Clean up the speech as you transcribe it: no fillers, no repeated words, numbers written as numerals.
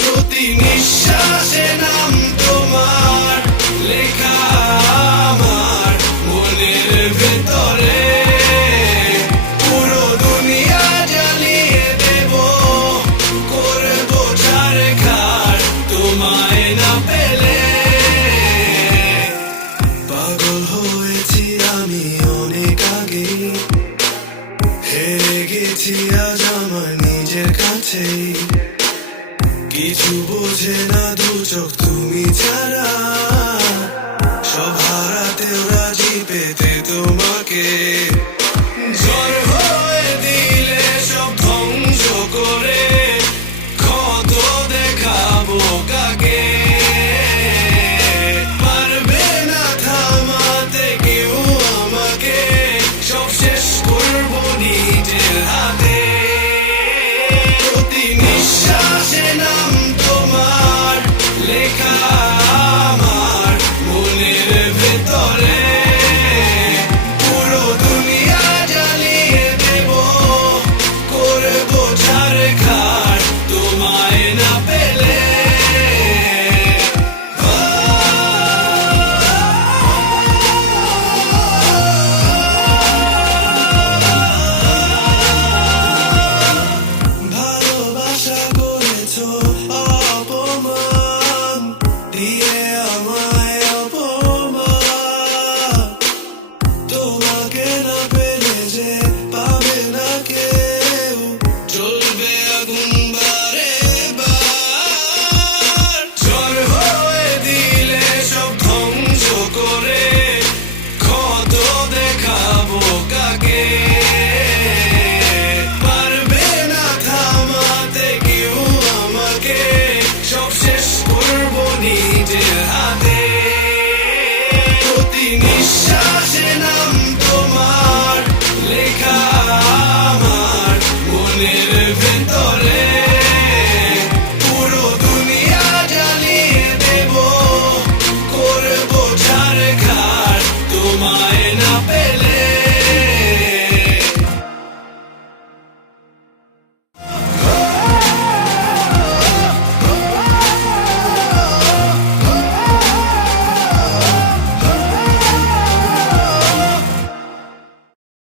প্রতি নিঃশ্বাসে নাম তোমার লেখা আমার মনের ভেতরে। পুরো দুনিয়া জ্বালিয়ে দেব, করবো ছারখার তোমায় না পেলে। পাগল হয়েছি আমি অনেক আগে, হেরে গেছি আজ আমার নিজের কাছেই। কিছু বোঝে না দু চোখ তুমি ছাড়া, সব হারাতেও রাজি পেতে তোমাকে। ঝড় হয়ে দিলে সব ধ্বংস করে, ক্ষত দেখাবো কাকে। পারবে না থামাতে কেউ আমাকে, সব শেষ করবো নিজের হাতে। প্রতি নিঃশ্বাসে নাম তোমার লেখা আমার মনের ভেতরে। পুরো দুনিয়া জ্বালিয়ে দেব, করবো ছারখার তোমায় না পেলে। ভালোবাসা করেছো অপমান দিয়ে আমায় অপমান, তোমাকে না পেলে যে পাবে না কেউ, জ্বলবে আগুন বারে বার। ঝড় হয়ে দিলে সব ধ্বংস করে, ক্ষত দেখাবো কাকে। পারবে না থামাতে কেউ আমাকে, সব শেষ করবো নিজের হাতে। প্রতি নিঃশ্বাস